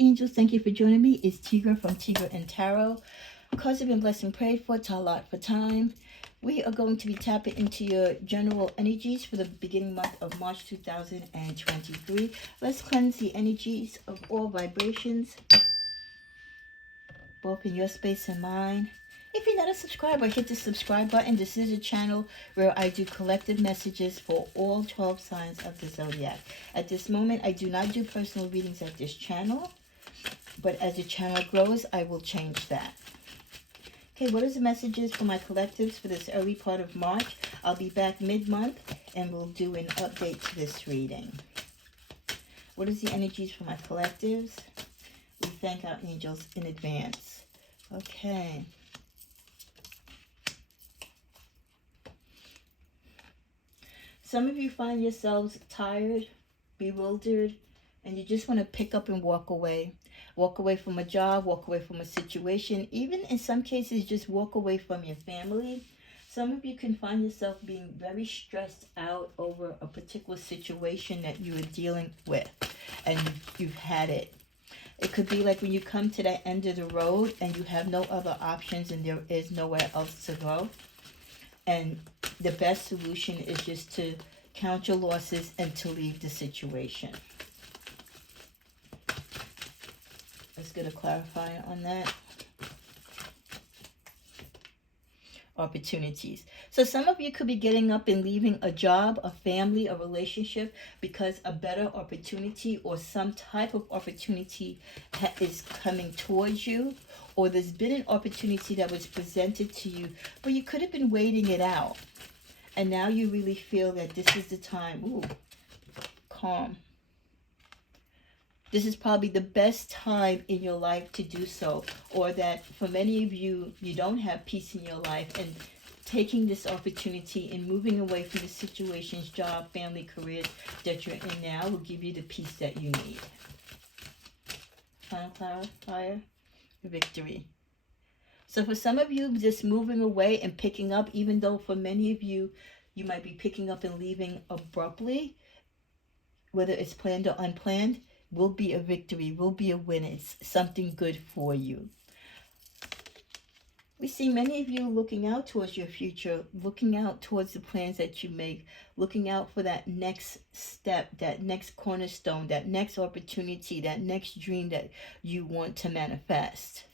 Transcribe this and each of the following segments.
angels. Thank you for joining me. It's Tigra from Tigra and Tarot. Because you've been blessed and prayed for, Talat for time. We are going to be tapping into your general energies for the beginning month of March 2023. Let's cleanse the energies of all vibrations, both in your space and mine. If you're not a subscriber, hit the subscribe button. This is a channel where I do collective messages for all 12 signs of the zodiac. At this moment, I do not do personal readings at this channel, but as the channel grows, I will change that. Okay, what is the messages for my collectives for this early part of March? I'll be back mid-month and we'll do an update to this reading. What is the energies for my collectives? We thank our angels in advance. Okay. Some of you find yourselves tired, bewildered, and you just want to pick up and walk away. Walk away from a job, walk away from a situation, even in some cases, just walk away from your family. Some of you can find yourself being very stressed out over a particular situation that you are dealing with, and you've had it. It could be like when you come to the end of the road and you have no other options and there is nowhere else to go. And the best solution is just to count your losses and to leave the situation. Let's get a clarifier on that. Opportunities. So some of you could be getting up and leaving a job, a family, a relationship because a better opportunity or some type of opportunity is coming towards you, or there's been an opportunity that was presented to you, but you could have been waiting it out. And now you really feel that this is the time. Ooh, calm. This is probably the best time in your life to do so, or that for many of you, you don't have peace in your life, and taking this opportunity and moving away from the situations, job, family, career that you're in now will give you the peace that you need. Final clarifier, victory. So for some of you, just moving away and picking up, even though for many of you, you might be picking up and leaving abruptly, whether it's planned or unplanned, will be a victory, will be a win. It's something good for you. We see many of you looking out towards your future, looking out towards the plans that you make, looking out for that next step, that next cornerstone, that next opportunity, that next dream that you want to manifest.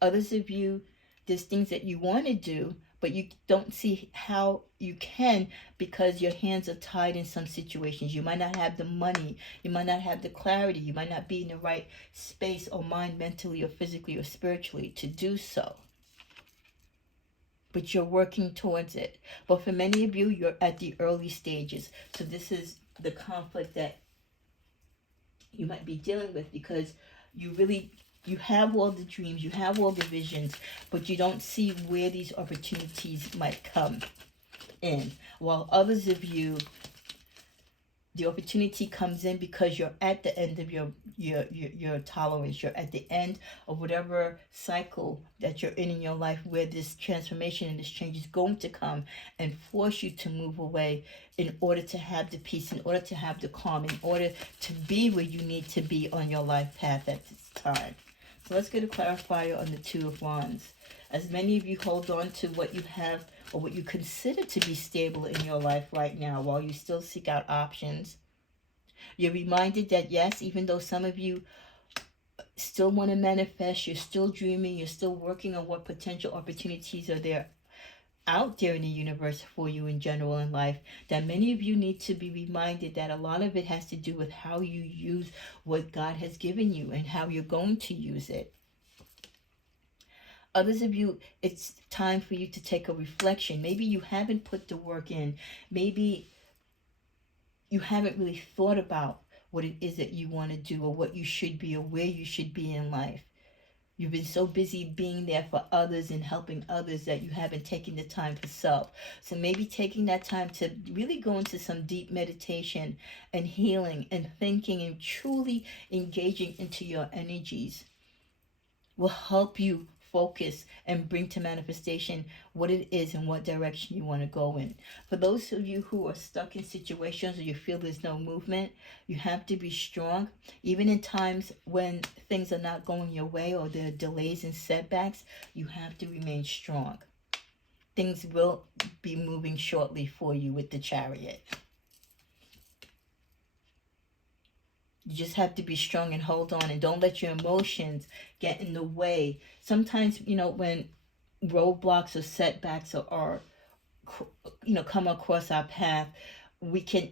Others of you, there's things that you want to do, but you don't see how you can because your hands are tied in some situations. You might not have the money. You might not have the clarity. You might not be in the right space or mind, mentally or physically or spiritually to do so. But you're working towards it. But for many of you, you're at the early stages. So this is the conflict that you might be dealing with, because you have all the dreams, you have all the visions, but you don't see where these opportunities might come in. While others of you, the opportunity comes in because you're at the end of your tolerance. You're at the end of whatever cycle that you're in your life, where this transformation and this change is going to come and force you to move away in order to have the peace, in order to have the calm, in order to be where you need to be on your life path at this time. So let's get a clarifier on the Two of Wands. As many of you hold on to what you have or what you consider to be stable in your life right now while you still seek out options, you're reminded that yes, even though some of you still want to manifest, you're still dreaming, you're still working on what potential opportunities are there out there in the universe for you in general in life, that many of you need to be reminded that a lot of it has to do with how you use what God has given you and how you're going to use it. Others of you, it's time for you to take a reflection. Maybe you haven't put the work in. Maybe you haven't really thought about what it is that you want to do, or what you should be, or where you should be in life. You've been so busy being there for others and helping others that you haven't taken the time for self. So maybe taking that time to really go into some deep meditation and healing and thinking and truly engaging into your energies will help you focus and bring to manifestation what it is and what direction you want to go in. For those of you who are stuck in situations where you feel there's no movement, you have to be strong. Even in times when things are not going your way or there are delays and setbacks, you have to remain strong. Things will be moving shortly for you with the Chariot. You just have to be strong and hold on, and don't let your emotions get in the way. Sometimes, when roadblocks or setbacks are come across our path, we can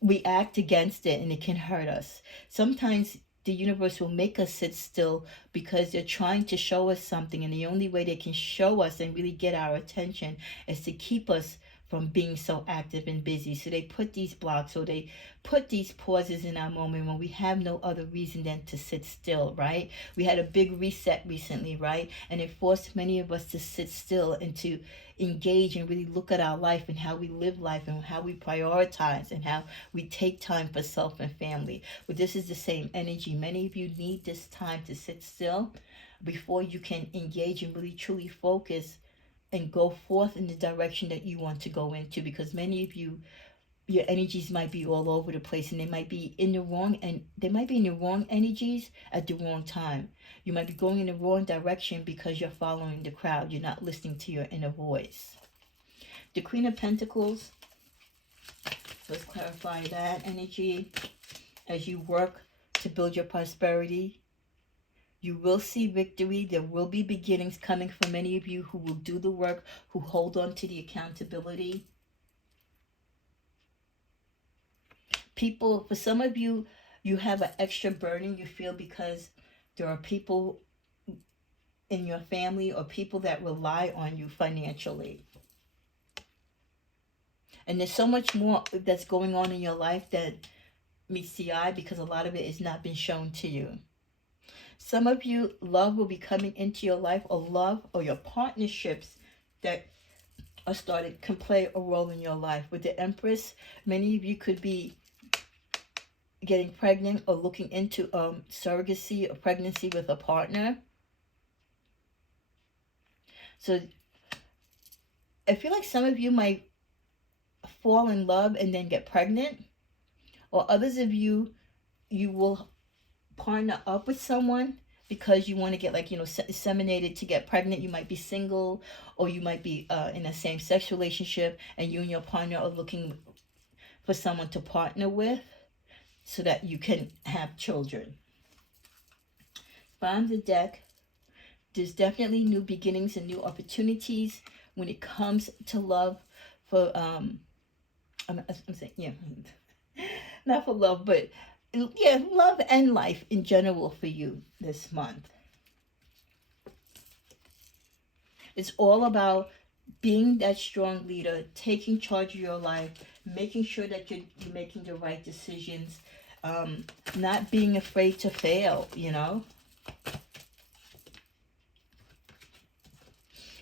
react against it and it can hurt us. Sometimes the universe will make us sit still because they're trying to show us something, and the only way they can show us and really get our attention is to keep us from being so active and busy. So they put these blocks, or they put these pauses in our moment when we have no other reason than to sit still, right? We had a big reset recently, right? And it forced many of us to sit still and to engage and really look at our life and how we live life and how we prioritize and how we take time for self and family. But this is the same energy. Many of you need this time to sit still before you can engage and really truly focus and go forth in the direction that you want to go into, because many of you, your energies might be all over the place, and they might be in the wrong, and they might be in the wrong energies at the wrong time. You might be going in the wrong direction because you're following the crowd. You're not listening to your inner voice. The Queen of Pentacles, let's clarify that energy. As you work to build your prosperity, you will see victory. There will be beginnings coming for many of you who will do the work, who hold on to the accountability. People, for some of you, you have an extra burden you feel because there are people in your family or people that rely on you financially. And there's so much more that's going on in your life that meets the eye because a lot of it has not been shown to you. Some of you, love will be coming into your life, or love or your partnerships that are started can play a role in your life. With the Empress, many of you could be getting pregnant or looking into surrogacy or pregnancy with a partner. So I feel like some of you might fall in love and then get pregnant, or others of you, you will partner up with someone because you want to get inseminated to get pregnant. You might be single, or you might be in a same-sex relationship, and you and your partner are looking for someone to partner with so that you can have children. Bottom of the deck, there's definitely new beginnings and new opportunities when it comes to love. For I'm saying, yeah, not for love, but yeah, love and life in general for you this month. It's all about being that strong leader, taking charge of your life, making sure that you're making the right decisions, not being afraid to fail,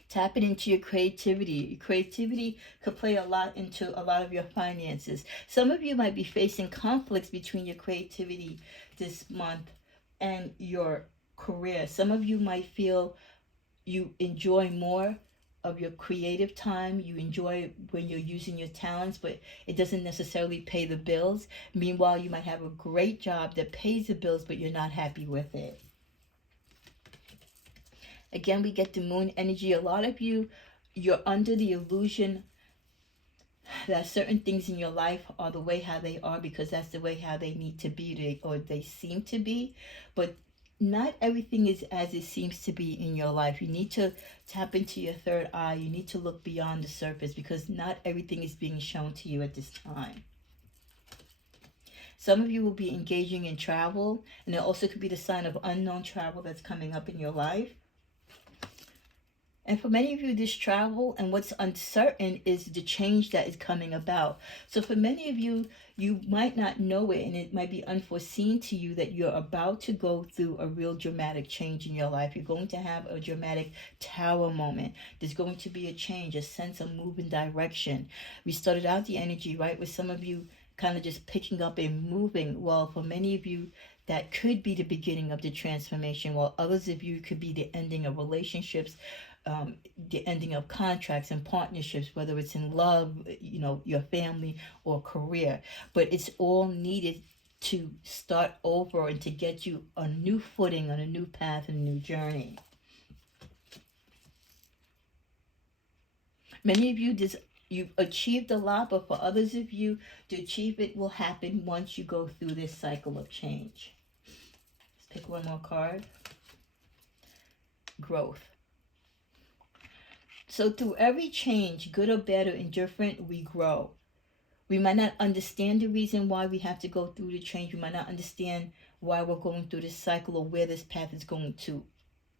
Tapping into your creativity. Your creativity could play a lot into a lot of your finances. Some of you might be facing conflicts between your creativity this month and your career. Some of you might feel you enjoy more of your creative time. You enjoy when you're using your talents, but it doesn't necessarily pay the bills. Meanwhile, you might have a great job that pays the bills, but you're not happy with it. Again, we get the moon energy. A lot of you, you're under the illusion that certain things in your life are the way how they are because that's the way how they need to be, or they seem to be. But not everything is as it seems to be in your life. You need to tap into your third eye. You need to look beyond the surface because not everything is being shown to you at this time. Some of you will be engaging in travel, and it also could be the sign of unknown travel that's coming up in your life. And for many of you, this travel and what's uncertain is the change that is coming about. So for many of you, you might not know it, and it might be unforeseen to you that you're about to go through a real dramatic change in your life. You're going to have a dramatic tower moment. There's going to be a change, a sense of moving direction. We started out the energy, right, with some of you kind of just picking up and moving. Well, for many of you, that could be the beginning of the transformation, while others of you could be the ending of relationships, the ending of contracts and partnerships, whether it's in love, your family or career. But it's all needed to start over and to get you a new footing, on a new path, and a new journey. Many of you you've achieved a lot, but for others of you, to achieve it will happen once you go through this cycle of change. Let's pick one more card. Growth. So through every change, good or bad or indifferent, we grow. We might not understand the reason why we have to go through the change. We might not understand why we're going through this cycle or where this path is going to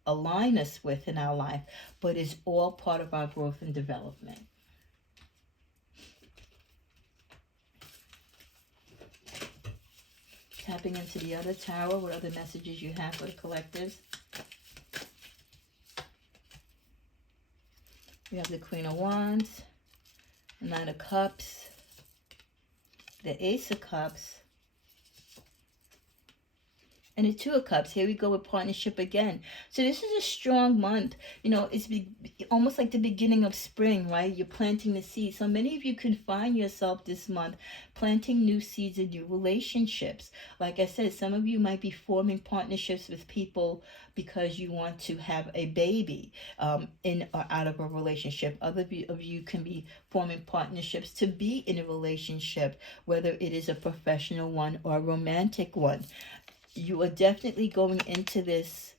align us with in our life, but it's all part of our growth and development. Tapping into the other tarot, what other messages you have for the collectives? We have the Queen of Wands, the Nine of Cups, the Ace of Cups, and the Two of Cups. Here we go with partnership again. So this is a strong month. It's almost like the beginning of spring, right? You're planting the seeds. So many of you can find yourself this month planting new seeds in new relationships. Like I said, some of you might be forming partnerships with people because you want to have a baby in or out of a relationship. Other of you can be forming partnerships to be in a relationship, whether it is a professional one or a romantic one. You are definitely going into this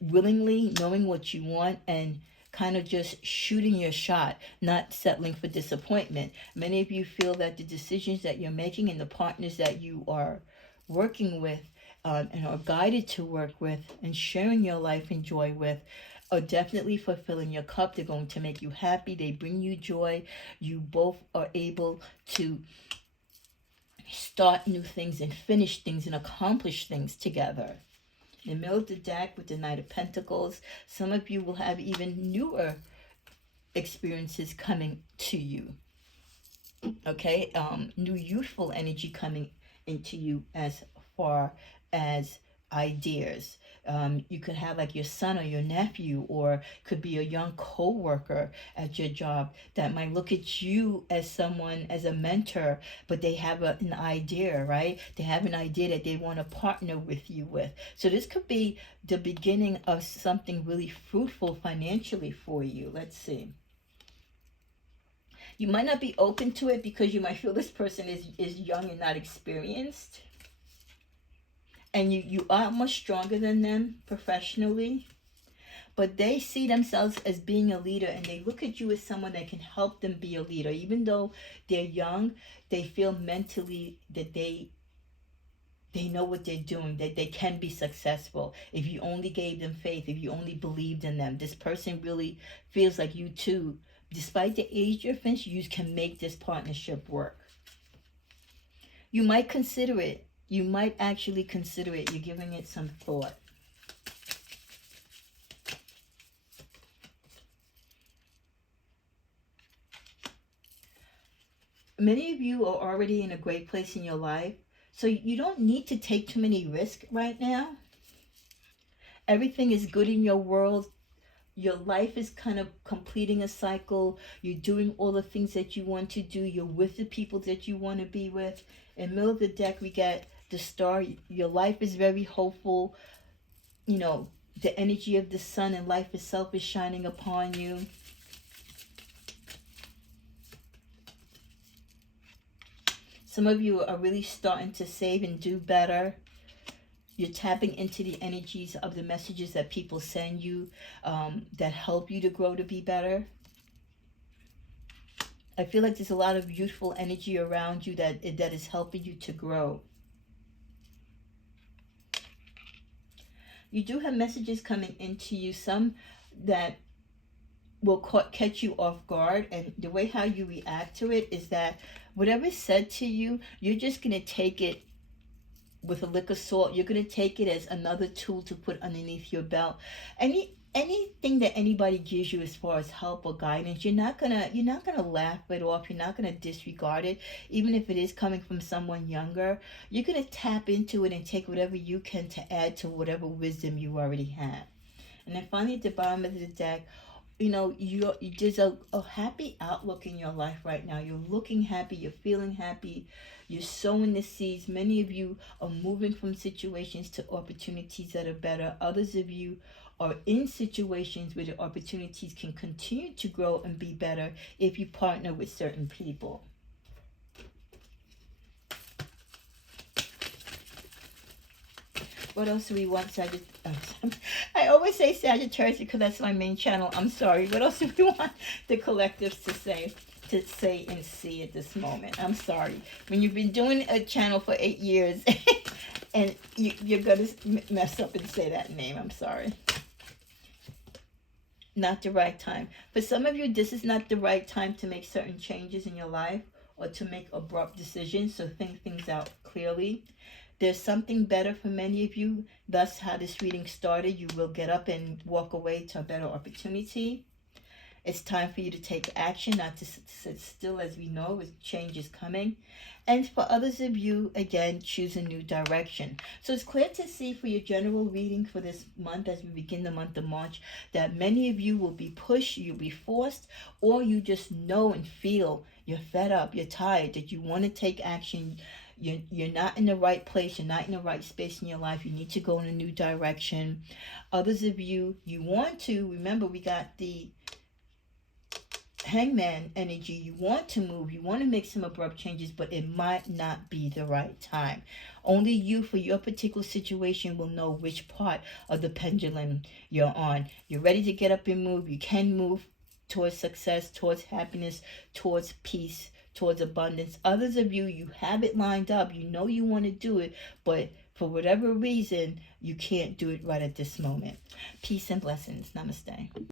willingly, knowing what you want and kind of just shooting your shot, not settling for disappointment. Many of you feel that the decisions that you're making and the partners that you are working with and are guided to work with and sharing your life and joy with are definitely fulfilling your cup. They're going to make you happy. They bring you joy. You both are able to start new things and finish things and accomplish things together. In the middle of the deck with the Knight of Pentacles, some of you will have even newer experiences coming to you. Okay, new youthful energy coming into you as far as ideas. You could have like your son or your nephew, or could be a young co-worker at your job that might look at you as someone, as a mentor, but they have an idea, right? They have an idea that they want to partner with you with. So this could be the beginning of something really fruitful financially for you. Let's see. You might not be open to it because you might feel this person is young and not experienced. And you are much stronger than them professionally, but they see themselves as being a leader, and they look at you as someone that can help them be a leader. Even though they're young, they feel mentally that they know what they're doing, that they can be successful. If you only gave them faith, if you only believed in them, this person really feels like you too, despite the age difference, you can make this partnership work. You might consider it. You might actually consider it. You're giving it some thought. Many of you are already in a great place in your life, so you don't need to take too many risks right now. Everything is good in your world. Your life is kind of completing a cycle. You're doing all the things that you want to do. You're with the people that you want to be with. In the middle of the deck, we get the Star. Your life is very hopeful. The energy of the sun and life itself is shining upon you. Some of you are really starting to save and do better. You're tapping into the energies of the messages that people send you that help you to grow, to be better. I feel like there's a lot of youthful energy around you that is helping you to grow. You do have messages coming into you, some that will catch you off guard, and the way how you react to it is that whatever is said to you, you're just going to take it with a lick of salt. You're going to take it as another tool to put underneath your belt. And anything that anybody gives you as far as help or guidance, you're not gonna laugh it off. You're not gonna disregard it, even if it is coming from someone younger. You're gonna tap into it and take whatever you can to add to whatever wisdom you already have. And then finally, at the bottom of the deck, there's a happy outlook in your life right now. You're looking happy, you're feeling happy, you're sowing the seeds. Many of you are moving from situations to opportunities that are better. Others of you are in situations where the opportunities can continue to grow and be better if you partner with certain people. What else do we want, Sagittarius? I always say Sagittarius because that's my main channel. I'm sorry. What else do we want the collectives to say and see at this moment? I'm sorry. When you've been doing a channel for 8 years and you're going to mess up and say that name, I'm sorry. Not the right time. For some of you, this is not the right time to make certain changes in your life or to make abrupt decisions, so think things out clearly. There's something better for many of you. Thus, how this reading started, you will get up and walk away to a better opportunity. It's time for you to take action, not to sit still. As we know, change is coming. And for others of you, again, choose a new direction. So it's clear to see for your general reading for this month, as we begin the month of March, that many of you will be pushed, you'll be forced, or you just know and feel you're fed up, you're tired, that you want to take action. You're not in the right place. You're not in the right space in your life. You need to go in a new direction. Others of you, you want to. Remember, we got the Hangman energy. You want to move. You want to make some abrupt changes, but it might not be the right time. Only you, for your particular situation, will know which part of the pendulum you're on. You're ready to get up and move. You can move towards success, towards happiness, towards peace, towards abundance. Others of you, you have it lined up. You know you want to do it, but for whatever reason, you can't do it right at this moment. Peace and blessings. Namaste.